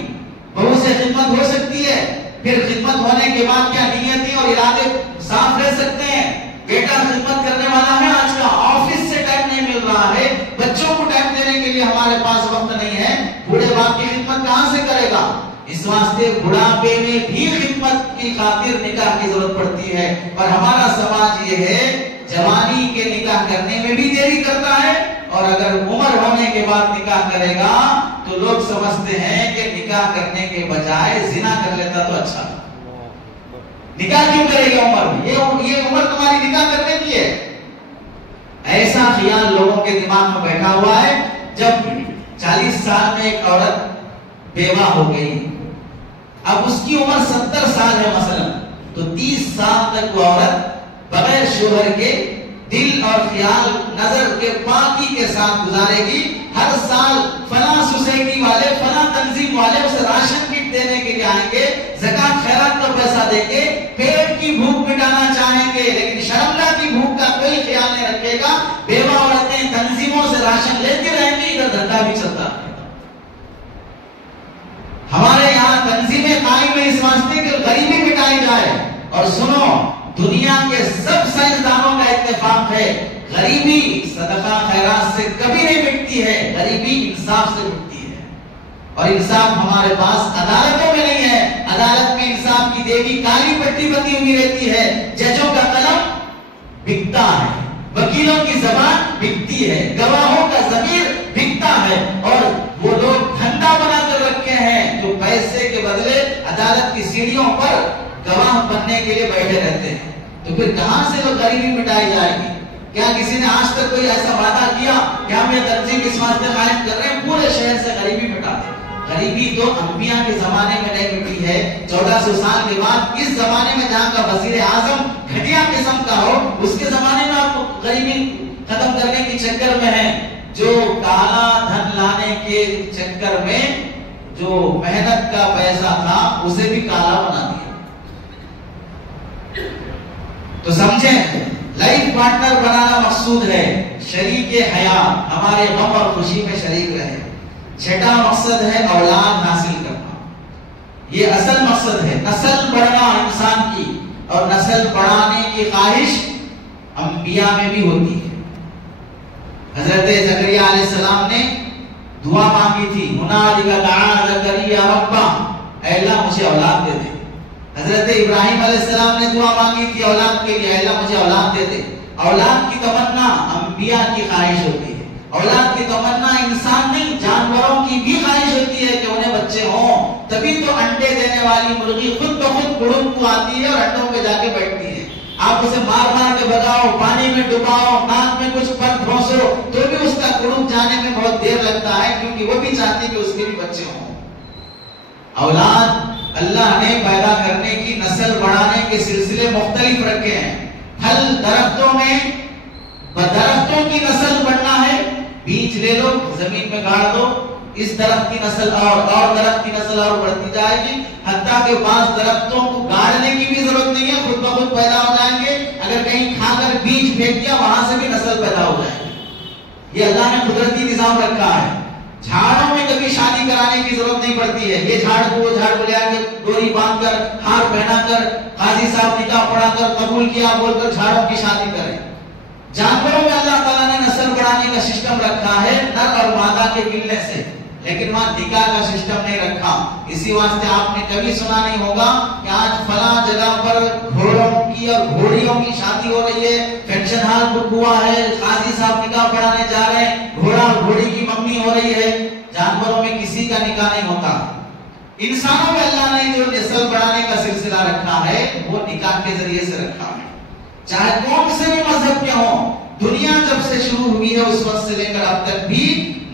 بہو سے خدمت ہو سکتی ہے. پھر خدمت ہونے کے بعد کیا نیتیں اور ارادے صاف رہ سکتے ہیں. بیٹا خدمت کرنے والا ہے، آج کا آفس سے ٹائم نہیں مل رہا ہے، بچوں کو ٹائم دینے کے لیے ہمارے پاس وقت نہیں ہے. بوڑھے باپ کی خدمت کہاں سے کرے گا؟ اس واسطے بڑھاپے میں بھی خدمت کی خاطر نکاح کی ضرورت پڑتی ہے. اور ہمارا سماج یہ ہے جوانی کے نکاح کرنے میں بھی دیری کرتا ہے، اور اگر عمر ہونے کے بعد نکاح کرے گا تو لوگ سمجھتے ہیں کہ نکاح کرنے کے بجائے زنا کر لیتا تو اچھا. نکاح کیوں کرے گا عمر میں؟ یہ عمر تمہاری نکاح کرنے کی ہے. ایسا خیال لوگوں کے دماغ میں بیٹھا ہوا ہے. جب 40 سال میں ایک عورت بیوہ ہو گئی، اب اس کی عمر 70 سال ہے مثلا، تو 30 سال تک وہ عورت بغیر شوہر کے دل اور خیال نظر کے پاکی کے ساتھ گزارے گی. ہر سال فلاں سوسائٹی والے، فلاں تنظیم والے اسے راشن کٹ دینے کے لیے آئیں گے، زکات خیرات کا پیسہ دیں گے، پیٹ کی بھوک مٹانا چاہیں گے، لیکن شرمگاہ کی بھوک کا کوئی خیال نہیں رکھے گا. بیوہ عورتیں تنظیموں سے راشن لیتی رہیں گی، ادھر دھندا بھی چلتا ہے. ہمارے یہاں تنظیمیں قائم ہیں اس واسطے کہ غریبی مٹائی جائے. اور سنو، دنیا کے سب سائنسدانوں کا اتفاق ہے غریبی صدقہ خیرات سے کبھی نہیں مٹتی ہے، غریبی انصاف سے مٹتی ہے. اور انصاف ہمارے پاس عدالتوں میں نہیں ہے. عدالت میں انصاف کی دیوی کالی پٹی بندی ہوئی رہتی ہے. ججوں کا قلم بکتا ہے، وکیلوں کی زبان بکتی ہے، گواہوں کا ضمیر بکتا ہے. اور وہ لوگ دھندا بنا کر رکھے ہیں جو پیسے کے بدلے عدالت کی سیڑھیوں پر گواہ بننے کے لیے بیٹھے رہتے ہیں. تو پھر کہاں سے وہ غریبی مٹائی جائے گی؟ کیا کسی نے آج تک کوئی ایسا وعدہ کیا کہ ہم یہ تنظیم اس واسطے قائم کر رہے ہیں پورے شہر سے غریبی مٹا دیں؟ غریبی تو انبیاء کے زمانے میں نہیں مٹی ہے. 1400 سال کے بعد اس زمانے میں جہاں کا وزیر اعظم گھٹیا قسم کا ہو، اس کے زمانے میں آپ غریبی ختم کرنے کے چکر میں ہیں. جو کالا دھن لانے کے چکر میں جو محنت کا پیسہ تھا اسے بھی کالا بنا دیا. تو سمجھیں، لائف پارٹنر بنانا مقصود ہے شریک حیات، ہمارے غم اور خوشی میں شریک رہے. چھٹا مقصد ہے اولاد حاصل کرنا. یہ اصل مقصد ہے، نسل بڑھنا انسان کی، اور نسل بڑھانے کی خواہش انبیاء میں بھی ہوتی ہے. حضرت زکریا علیہ السلام نے دعا مانگی تھی، ہنالک دعا زکریا ربہ، اے اللہ مجھے اولاد دے دے. حضرت ابراہیم علیہ السلام نے دعا مانگی تھی اولاد کے لیے، اے اللہ مجھے اولاد دے دے. اولاد کی تمنا انبیاء کی خواہش ہوتی ہے. اولاد کی تمنا انسان نہیں، جانوروں کی بھی خواہش ہوتی ہے کہ انہیں بچے ہوں. تبھی تو انڈے دینے والی مرغی خود بخود کڑک کو آتی ہے اور انڈوں پہ جا کے بیٹھتی ہے. آپ اسے مار مار کے بگاؤ، پانی میں ڈباؤ، ناک میں کچھ پن دھونسو، تو بھی اس کا کڑک جانے میں بہت دیر لگتا ہے، کیونکہ وہ بھی چاہتی ہے کہ اس کے بھی بچے ہوں. اولاد اللہ نے پیدا کرنے کی، نسل بڑھانے کے سلسلے مختلف رکھے ہیں. پھل درختوں میں درختوں کی نسل بڑھنا ہے، بیج لے لو، زمین میں گاڑ دو، اس درخت کی نسل اور درخت کی نسل اور بڑھتی جائے گی، حتیٰ کہ بعض درختوں کو گاڑنے کی بھی ضرورت نہیں ہے، خود بخود پیدا ہو جائیں گے. اگر کہیں کھا کر بیج پھینک دیا وہاں سے بھی نسل پیدا ہو جائے گی. یہ اللہ نے قدرتی نظام رکھا ہے. جھاڑوں میں کبھی شادی کرانے کی ضرورت نہیں پڑتی ہے. یہ جھاڑ کو وہ جھاڑ کو لے آ کے ڈوری باندھ کر، ہار پہنا کر، قاضی صاحب نکاح پڑھا کر قبول کیا بول کر جھاڑوں کی شادی کریں. جانوروں میں اللہ تعالیٰ نے نسل بڑھانے کا سسٹم رکھا ہے نر اور مادہ کے ملنے سے، لیکن وہاں نکاح کا سسٹم نہیں رکھا. اسی واسطے آپ نے کبھی سنا نہیں ہوگا کہ آج فلاں جگہ پر گھوڑوں کی اور گھوڑیوں کی شادی ہو رہی ہے، فنکشن ہال بک ہوا ہے، قاضی صاحب نکاح پڑھانے جا رہے ہیں، گھوڑا اور گھوڑی کی منگنی ہو رہی ہے. جانوروں میں کسی کا نکاح نہیں ہوتا. انسانوں میں اللہ نے جو نسل بڑھانے کا سلسلہ رکھا ہے وہ نکاح کے ذریعے سے رکھا ہے. چاہے کون سے بھی مذہب کے ہوں، دنیا جب سے شروع ہوئی ہے اس وقت سے لے کر اب تک بھی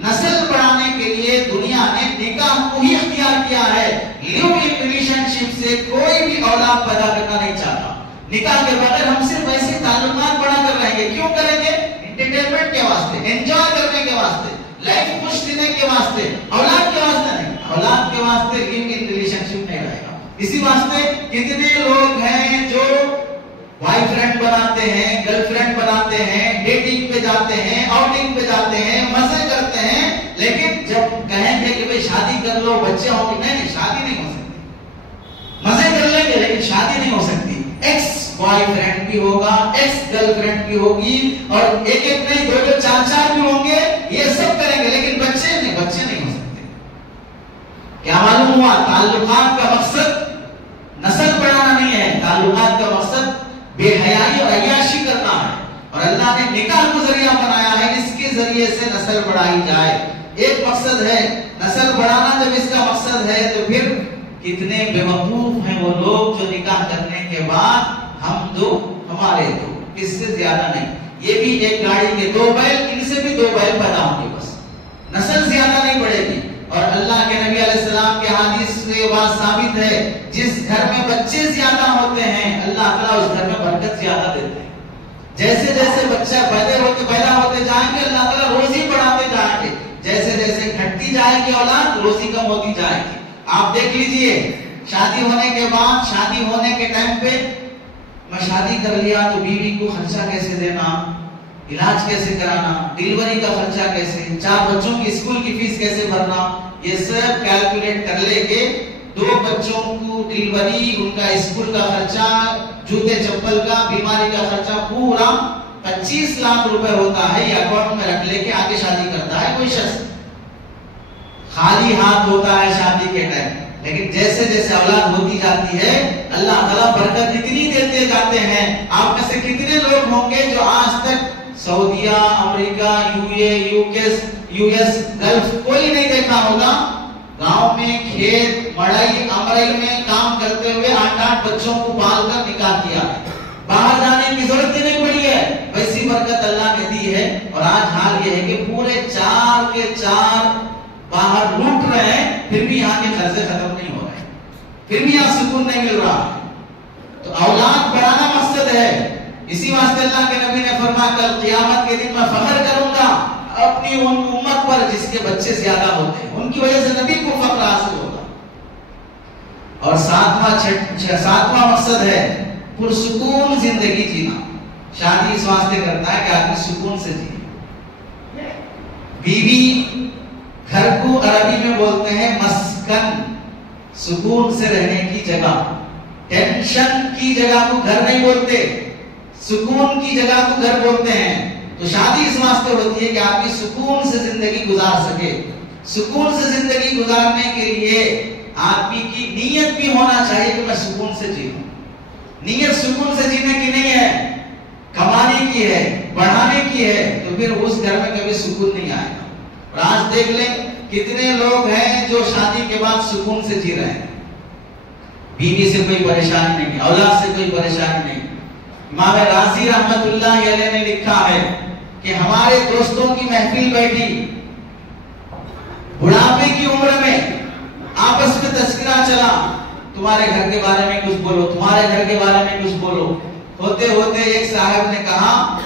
نسل بڑھانے کے لیے دنیا نے نکاح کو ہی اختیار کیا ہے. لیو ان ریلیشن شپ سے کوئی بھی اولاد پیدا کرنا نہیں چاہتا. نکاح کے بغیر ہم صرف ایسے تعلقات بڑھا کر رہیں گے. کیوں کریں گے؟ انٹرٹینمنٹ کے واسطے، انجوائے کرنے کے واسطے، لائف خوش دینے کے واسطے، اولاد کے واسطے نہیں. اولاد کے واسطے لیو ان ریلیشن شپ نہیں رہے گا. اسی واسطے کتنے لوگ ہیں جو بوائے فرینڈ بناتے ہیں، گرل فرینڈ بناتے ہیں، ڈیٹنگ پہ جاتے ہیں، آؤٹنگ پہ جاتے ہیں، مزے کرتے ہیں، لیکن جب کہیں گے کہ بھئی شادی کر لو، بچے ہوں گے، نہیں، شادی نہیں ہو سکتی. مزے کر لیں گے لیکن شادی نہیں ہو سکتی. ایکس بوائے فرینڈ بھی ہوگا، ایکس گرل فرینڈ بھی ہوگی، اور ایک ایک نہیں، دو دو چار چار بھی ہوں گے. یہ سب کریں گے لیکن بچے نہیں ہو سکتے. کیا معلوم ہوا؟ تعلقات کا مقصد نسل بڑھانا نہیں ہے. تعلقات کا مقصد بے حیائی اور عیاشی کرنا ہے. اور اللہ نے نکاح کو ذریعہ بنایا ہے اس کے ذریعے سے نسل بڑھائی جائے. ایک مقصد ہے نسل بڑھانا. جب اس کا مقصد ہے تو پھر کتنے بے وقوف ہیں وہ لوگ جو نکاح کرنے کے بعد ہم دو ہمارے دو، اس سے زیادہ نہیں. یہ بھی ایک گاڑی کے دو بیل، ان سے بھی دو بیل پیدا ہوں گے، بس نسل زیادہ نہیں بڑھے گی. اور اللہ کے نبی علیہ السلام کے حدیث سے بات ثابت ہے، جس گھر میں بچے زیادہ ہوتے ہیں اللہ تعالیٰ اس گھر میں برکت زیادہ دیتے ہیں. جیسے جیسے بچہ پیدا ہوتے جائیں گے اللہ تعالیٰ روزی بڑھاتے جائیں گے. جیسے جیسے گھٹتی جائے گی اولاد، روزی کم ہوتی جائے گی. آپ دیکھ لیجئے شادی ہونے کے بعد، شادی ہونے کے ٹائم پہ میں شادی کر لیا تو بیوی کو خرچہ کیسے دینا، علاج کیسے کرانا، ڈیلیوری کا خرچہ کیسے، 4 بچوں کی اسکول کی فیس کیسے بھرنا، یہ سب کیلکولیٹ کر لے کے 2 بچوں کو ڈیلیوری، ان کا اسکول کا خرچہ، جوتے چپل کا، بیماری کا خرچہ، پورا 25 لاکھ روپے ہوتا ہے. یہ اکاؤنٹ میں رکھ لے کے آگے شادی کرتا ہے کوئی شخص. خالی ہاتھ ہوتا ہے شادی کے ٹائم. لیکن جیسے جیسے اولاد ہوتی جاتی ہے اللہ تعالیٰ برکت اتنی دیتے جاتے ہیں. آپ میں سے کتنے لوگ ہوں گے جو آج تک سعودیہ، امریکہ، یو ایس، گلف کوئی نہیں دیکھا ہوگا. گاؤں میں کھیت مڑائی امرئی میں کام کرتے ہوئے 8 بچوں کو پال کر نکاح کیا. باہر جانے کی ضرورت ہی نہیں پڑی ہے. ویسی برکت اللہ نے دی ہے. اور آج حال یہ ہے کہ پورے 4 کے 4 باہر لوٹ رہے ہیں، پھر بھی یہاں کے قرضے ختم نہیں ہو رہے، پھر بھی یہاں سکون نہیں مل رہا. تو اولاد بڑھانا مقصد ہے. اسی واسطے اللہ کے نبی نے فرمایا کل قیامت کے دن میں فخر کروں گا اپنی ان امت پر جس کے بچے زیادہ ہوتے ہیں، ان کی وجہ سے نبی کو فخر حاصل ہوگا. اور 7واں مقصد ہے پرسکون زندگی جینا. شادی اس واسطے کرتا ہے کہ آدمی سکون سے جیے. بیوی گھر کو عربی میں بولتے ہیں مسکن، سکون سے رہنے کی جگہ. ٹینشن کی جگہ کو گھر نہیں بولتے، سکون کی جگہ کو گھر بولتے ہیں. تو شادی اس واسطے ہوتی ہے کہ آدمی سکون سے زندگی گزار سکے. سکون سے زندگی گزارنے کے لیے آدمی کی نیت بھی ہونا چاہیے کہ میں سکون سے جیوں. نیت سکون سے جینے کی نہیں ہے، کمانے کی ہے، بڑھانے کی ہے. تو پھر اس گھر میں کبھی سکون نہیں آئے گا. اور آج دیکھ لیں کتنے لوگ ہیں جو شادی کے بعد سکون سے جی رہے ہیں. بیوی سے کوئی پریشانی نہیں، اولاد سے کوئی پریشانی نہیں. امام رازی رحمت اللہ علیہ نے لکھا ہے کہ ہمارے دوستوں کی محفل بیٹھی بڑھاپے کی عمر میں آپس میں تذکرہ چلا، تمہارے گھر کے بارے میں کچھ بولو، تمہارے گھر کے بارے میں کچھ بولو۔ ہوتے ہوتے ایک صاحب نے کہا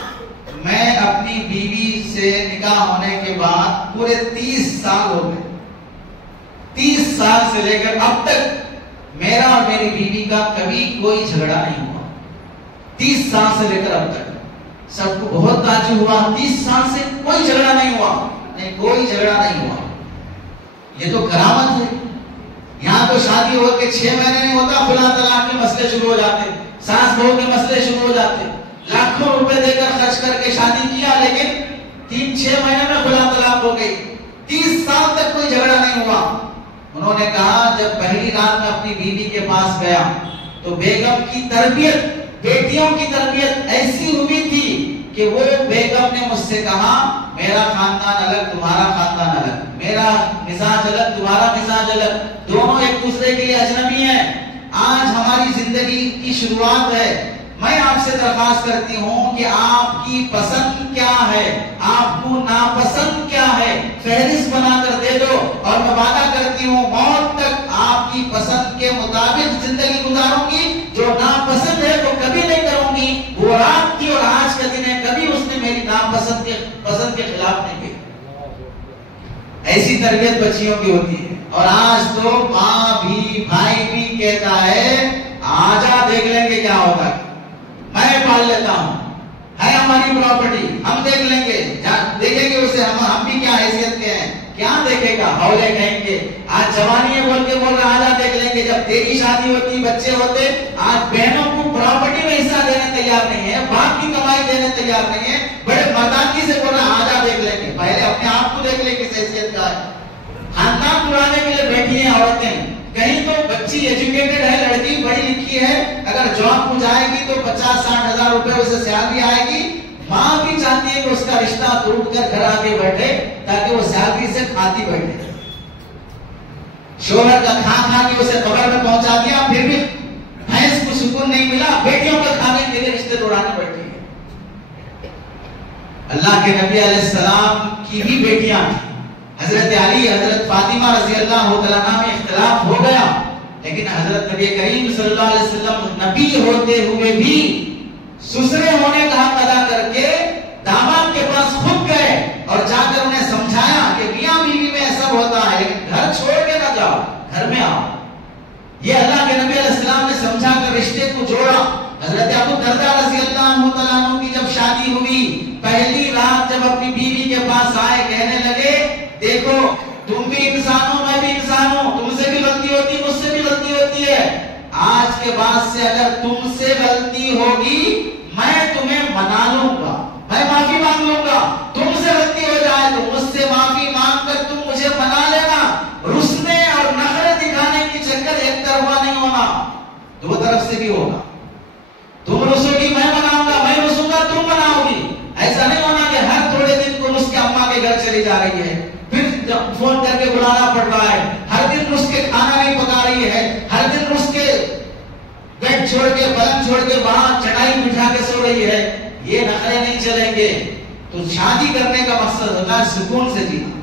میں اپنی بیوی سے نکاح ہونے کے بعد پورے 30 سال ہو گئے، 30 سال سے لے کر اب تک میرا اور میری بیوی کا کبھی کوئی جھگڑا نہیں ہوا، 30 سال سے لے کر اب تک۔ سب کو بہت تعجب ہوا، 30 سال سے کوئی جھگڑا نہیں ہوا، نہیں کوئی جھگڑا نہیں ہوا، یہ تو کرامت ہے۔ یہاں تو شادی ہو کے 6 مہینے نہیں ہوتا خلا طلاق کے مسئلے شروع ہو جاتے، ساس بہو کے مسئلے شروع ہو جاتے، لاکھوں روپے دے کر خرچ کر کے شادی کیا لیکن 3-6 مہینے میں خلا طلاق ہو گئی، 30 سال تک کوئی جھگڑا نہیں ہوا۔ انہوں نے کہا جب پہلی رات میں اپنی بیوی کے پاس گیا تو بیگم کی تربیت، بیٹیوں کی تربیت ایسی ہوئی تھی کہ وہ بیگم نے مجھ سے کہا میرا خاندان الگ تمہارا خاندان الگ، میرا مزاج الگ تمہارا مزاج الگ، دونوں ایک دوسرے کے لیے اجنبی ہیں، آج ہماری زندگی کی شروعات ہے، میں آپ سے درخواست کرتی ہوں کہ آپ کی پسند کیا ہے، آپ کو ناپسند کیا ہے، فہرست بنا کر دے دو اور میں وعدہ کرتی ہوں موت تک آپ کی پسند کے مطابق زندگی گزاروں گی، جو ناپسند ہے وہ کبھی نہیں کروں گی، وہ رات کی اور آج کا دن ہے، کبھی اس نے میری ناپسند کے پسند کے خلاف نہیں کی۔ ایسی تربیت بچیوں کی ہوتی ہے، اور آج تو ماں بھی بھائی بھی کہتا ہے آجا دیکھ لیں گے کیا ہوتا ہے، میں پال لیتا ہوں، ہے ہماری پراپرٹی، ہم دیکھ لیں گے، دیکھیں گے اسے، ہم بھی کیا حیثیت کے ہیں، کیا دیکھے گا، حولے کہیں گے، آج جوانی ہے بول کے بول رہا آجا دیکھ لیں گے، جب تیری شادی ہوتی بچے ہوتے، آج بہنوں کو پراپرٹی میں حصہ دینے تیار نہیں ہے، باپ کی کمائی دینے تیار نہیں ہے، بڑے مردانگی سے بول رہا آجا دیکھ لیں گے، پہلے اپنے آپ کو دیکھ لیں کس حیثیت کا ہے۔ خاندان بلانے کے لیے بیٹھی ہیں عورتیں، کہیں تو بچی ایجوکیٹڈ ہے، لڑکی پڑھی لکھی ہے، اگر جاب کو جائے گی تو 50-60 ہزار روپے اسے سیلری آئے گی، ماں بھی چاہتی ہے کہ اس کا رشتہ ٹوٹ کر گھر آ کے بیٹھے تاکہ وہ سیلری سے کھاتی بیٹھے، شوہر کا کھا کے اسے قبر میں پہنچا دیا، پھر بھی بھینس کو سکون نہیں ملا، بیٹیوں کا کھانے کے لیے رشتے توڑانے بیٹھی ہے۔ اللہ کے نبی علیہ السلام کی بھی بیٹیاں تھیں، حضرت علی حضرت فاطمہ رضی اللہ عنہ میں اختلاف ہو گیا، لیکن حضرت نبی کریم صلی اللہ علیہ وسلم نبی ہوتے ہوئے بھی سسرے ہونے کا حق ادا کر کے داماد کے پاس خود گئے اور جا کر انہیں سمجھایا کہ میاں بیوی میں ایسا ہوتا ہے، لیکن گھر چھوڑ کے نہ جاؤ، گھر میں آؤ۔ یہ اللہ کے نبی علیہ السلام نے سمجھا کر رشتے کو جوڑا۔ حضرت ابو درداء رضی اللہ عنہ کی جب شادی ہوئی، پہلی رات جب اپنی بیوی کے پاس آئے، کہنے لگے دیکھو تم بھی انسان ہو میں بھی انسان ہوں، تم سے بھی غلطی ہوتی ہے مجھ سے بھی غلطی ہوتی ہے، آج کے بعد سے اگر تم سے غلطی ہوگی میں تمہیں منا لوں گا، میں معافی مانگ لوں گا، تم سے غلطی ہو جائے تو مجھ سے معافی مانگ کر تم مجھے منا لینا، رسنے اور نخرے دکھانے کی چکر ایک طرفہ نہیں ہونا، دو طرف سے بھی ہوگا، تم رسو گی میں مناؤں گا، میں رسوں گا تم مناؤ گی، ایسا نہیں ہونا کہ ہر تھوڑے دن کو اس کے اماں کے گھر چلی جا رہی ہے، پھر فون کر کے بلانا پڑ رہا ہے، ہر دن اس کے کھانا نہیں پکا رہی ہے، ہر دن اس کے بیڈ چھوڑ کے پلنگ چھوڑ کے وہاں چٹائی بٹھا کے سو رہی ہے، یہ نخرے نہیں چلیں گے۔ تو شادی کرنے کا مقصد ہوتا ہے سکون سے جینا۔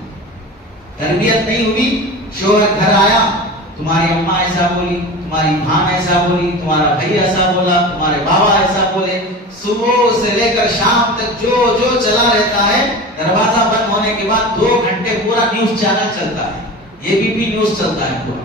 تربیت نہیں ہوئی، شوہر گھر آیا، تمہاری اماں ایسا بولی، تمہاری بہن ایسا بولی، تمہارا بھائی ایسا بولا، تمہارے بابا ایسا بولے، صبح سے لے کر شام تک جو چلا رہتا ہے، دروازہ بند ہونے کے بعد 2 گھنٹے پورا نیوز چینل چلتا ہے، یہ بھی نیوز چلتا ہے پورا،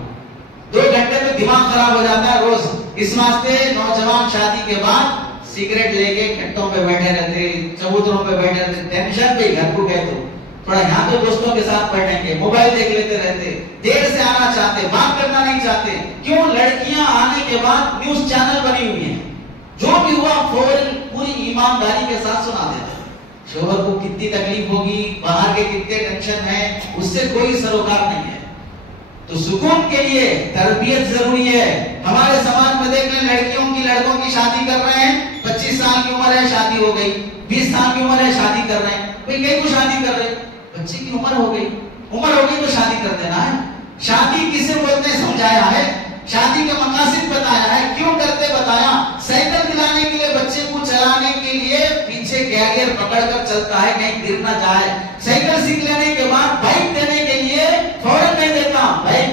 2 گھنٹے میں دماغ خراب ہو جاتا ہے روز۔ اس واسطے نوجوان شادی کے بعد سگریٹ لے کے کھٹوں پہ بیٹھے رہتے، چبوتروں پہ بیٹھے رہتے، ٹینشن پہ گھر کو گئے تو تھوڑا یہاں تو دوستوں کے ساتھ بیٹھیں گے، موبائل دیکھ لیتے رہتے، دیر سے آنا چاہتے، بات کرنا نہیں چاہتے، کیوں؟ لڑکیاں آنے کے بعد نیوز چینل بنی ہوئی ہیں، جو بھی ہوا فوراً پوری ایمانداری کے ساتھ سنا دیتے ہیں، شوہر کو کتنی تکلیف ہوگی، باہر کے کتنے ٹینشن ہیں، اس سے کوئی سروکار نہیں ہے۔ تو سکون کے لیے تربیت ضروری ہے۔ ہمارے سماج میں دیکھ لیں، لڑکیوں کی لڑکوں کی شادی کر رہے ہیں، 25 سال کی عمر ہے شادی ہو گئی، 20 سال کی عمر ہے شادی کر رہے ہیں، بھئی کہیں کو شادی کر رہے ہیں، بچے کی عمر ہو گئی تو شادی کر دینا ہے۔ شادی کسے بولتے ہیں سمجھایا ہے، شادی کے مقاصد بتایا ہے، کیوں کرتے بتایا، سائیکل دلانے کے لیے بچے کو چلانے کے لیے پیچھے گیئر پکڑ کر چلتا ہے کہیں گر نہ جائے، سائیکل سیکھ لینے کے بعد بائک دینے کے لیے فوراً نہیں دیتا، بھائی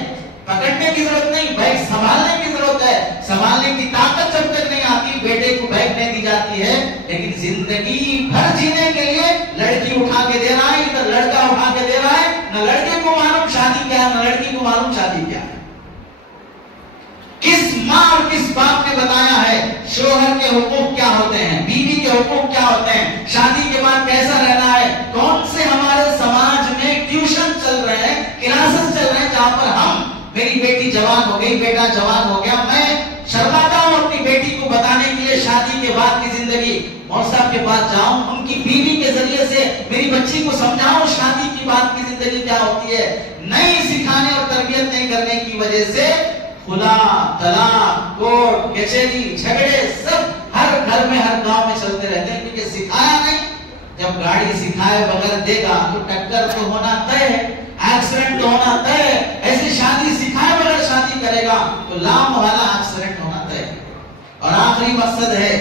پکڑنے کی ضرورت نہیں، بیگ سنبھالنے کی ضرورت ہے. سنبھالنے کی طاقت جب تک نہیں آتی بیٹے کو بیگ نہیں دی جاتی ہے. لیکن زندگی بھر جینے کے لیے لڑکی اٹھا کے دے رہا ہے، ادھر لڑکا اٹھا کے دے رہا ہے. نہ لڑکے کو معلوم شادی کیا ہے، نہ لڑکی کو معلوم شادی کیا ہے. کس ماں اور کس باپ نے بتایا ہے شوہر کے حقوق کیا ہوتے ہیں، بیوی کے حقوق کیا ہوتے ہیں، شادی کے بعد کیسا رہنا ہے. کون سے ہمارے سماج میں ٹیوشن چل رہے ہیں، کلاسز چل رہے ہیں جہاں پر ہم، میری بیٹی جوان ہو گئی، بیٹا جوان ہو گیا، میں شرماتا ہوں اپنی بیٹی کو بتانے کے لیے شادی کے بعد کی زندگی. مولوی صاحب کے پاس جاؤں، ان کی بیوی کے ذریعے سے میری بچی کو سمجھاؤں شادی کی بعد کی زندگی کیا ہوتی ہے. نہیں سکھانے اور تربیت نہیں کرنے کی وجہ سے خدا، طلاق، کورٹ کچہری، جھگڑے سب ہر گھر میں ہر گاؤں میں چلتے رہتے ہیں، کیونکہ سکھایا نہیں. جب گاڑی سکھائے بغیر دے گا تو ٹکر تو ہونا طے ہے، ایکسیڈنٹ تو ہونا طے ہے. ایسی شادی سکھائے بغیر شادی کرے گا تو لام والا ایکسیڈنٹ ہونا طے ہے. اور آخری مقصد ہے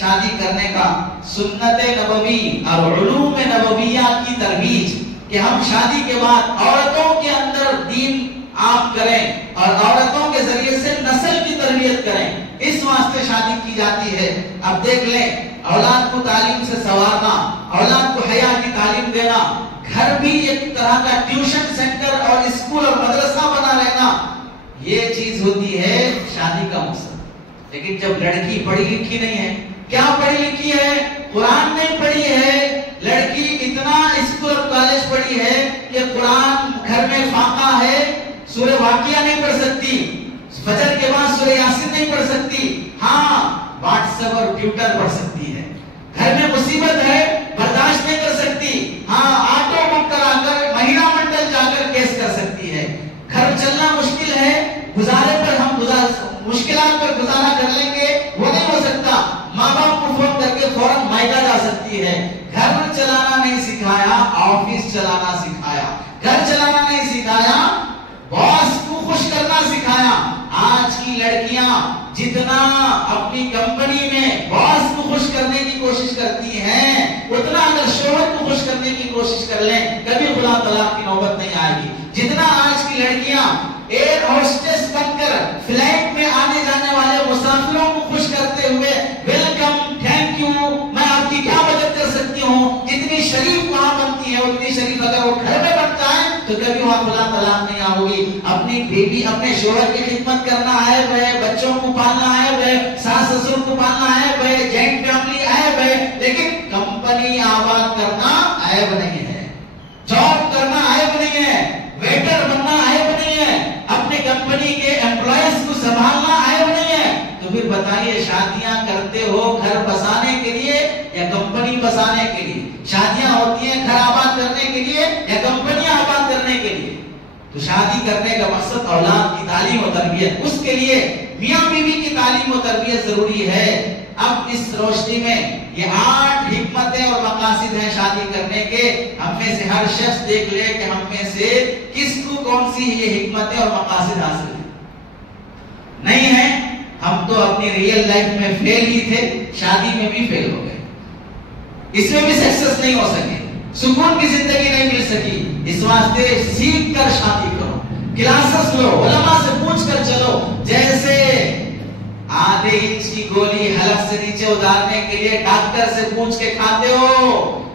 شادی کرنے کا سنت نبوی اور علوم نبویہ کی ترویج، کہ ہم شادی کے بعد عورتوں کے اندر دین عام کریں اور عورتوں کے ذریعے سے نسل کی تربیت کریں. اس واسطے شادی کی جاتی ہے. اب دیکھ لیں، اولاد کو تعلیم سے سنوارنا، اولاد کو حیا کی تعلیم دینا، گھر بھی ایک طرح کا ٹیوشن سینٹر اور اسکول اور مدرسہ بنا لینا، یہ چیز ہوتی ہے شادی کا مقصد. لیکن جب لڑکی پڑھی لکھی نہیں ہے، کیا پڑھی لکھی ہے؟ قرآن نہیں پڑھی ہے. لڑکی اتنا اسکول اور کالج پڑھی ہے کہ قرآن گھر میں فاقہ ہے، سورہ واقعہ نہیں پڑھ سکتی، فجر کے بعد سورہ یاسین نہیں پڑھ سکتی. ہاں واٹس ایپ اور ٹویٹر پڑھ سکتی ہے. گھر میں مصیبت ہے، برداشت نہیں کر سکتی. ہاں آٹو بک کرا کر مہینہ منڈل جا کر کیس کر سکتی ہے. گھر چلنا مشکل ہے، گزارے پر ہم مشکلات پر گزارا کر لیں گے، وہ نہیں ہو سکتا. ماں باپ کو فون کر کے فوراً مائکا جا سکتی ہے. گھر چلانا نہیں سکھایا، آفس چلانا سکھایا. گھر چلانا نہیں سکھایا، باس کو خوش کرنا سکھایا. آج کی لڑکیاں جتنا اپنی کمپنی میں باس کو خوش کرنے کی کوشش کرتی ہیں، اتنا اگر شوہر کو خوش کرنے کی کوشش کر لیں کبھی خدا طلاق کی نوبت نہیں آئے گی. جتنا آج کی لڑکیاں ایئر ہوسٹس بن کر فلائٹ میں آنے جانے والے مسافروں کو خوش کرتے ہوئے ویلکم، تھینک یو، میں آپ کی کیا مدد کر سکتی ہوں، جتنی شریف وہاں بنتی ہے اتنی شریف اگر وہ گھر میں بنتا ہے تو کبھی وہاں خدا طلاق نہیں ہوگی. اپنی بیوی، اپنے شوہر کی خدمت کرنا ہے بھائی، بچوں کو پالنا ہے بھائی، ساس سسر کو پالنا ہے بھائی، جوائنٹ فیملی ہے بھائی. لیکن کمپنی آباد کرنا عیب نہیں ہے، جاب کرنا عیب نہیں ہے، ویٹر بننا عیب نہیں ہے، اپنے کمپنی کے امپلائیز کو سنبھالنا عیب نہیں ہے. تو پھر بتائیے شادیاں کرتے ہو گھر بسانے کے لیے یا کمپنی بسانے کے لیے؟ شادیاں ہوتی ہیں گھر آباد کرنے کے لیے یا کمپنیاں آباد کرنے کے لیے؟ تو شادی کرنے کا مقصد اولاد کی تعلیم و تربیت، اس کے لیے میاں بیوی کی تعلیم و تربیت ضروری ہے. اب اس روشنی میں یہ 8 حکمتیں اور مقاصد ہیں شادی کرنے کے. ہم میں سے ہر شخص دیکھ لے کہ ہم میں سے کس کو کون سی یہ حکمتیں اور مقاصد حاصل ہیں. نہیں ہے، ہم تو اپنی ریئل لائف میں فیل ہی تھے، شادی میں بھی فیل ہو گئے، اس میں بھی سکسیس نہیں ہو سکے، سکون کی زندگی نہیں مل سکی. اس واسطے سیکھ کر شادی کرو، کلاسز لو، علماء سے پوچھ کر چلو. جیسے آدھے انچ کی گولی حلق سے نیچے اتارنے کے لیے ڈاکٹر سے پوچھ کے کھاتے ہو،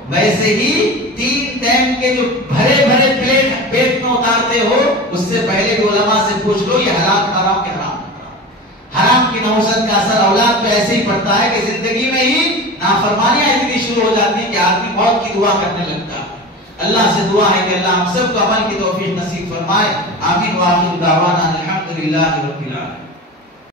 ویسے ہی 3 ٹائم کے جو بھرے بھرے پلیٹ پیٹ میں اتارتے ہو، اس سے پہلے بھی علماء سے پوچھ لو یہ حلال حرام کے حرام. حرام کی نحوست کا اثر اولاد پہ ایسے ہی پڑتا ہے کہ زندگی میں ہی نافرمانیاں اتنی شروع ہو جاتی ہیں کہ آدمی موت کی دعا کرنے لگتا ہے. اللہ سے دعا ہے کہ اللہ ہم سب کو عمل کی توفیق نصیب فرمائے. آمین. وآخر دعوانا الحمدللہ رب العالمین.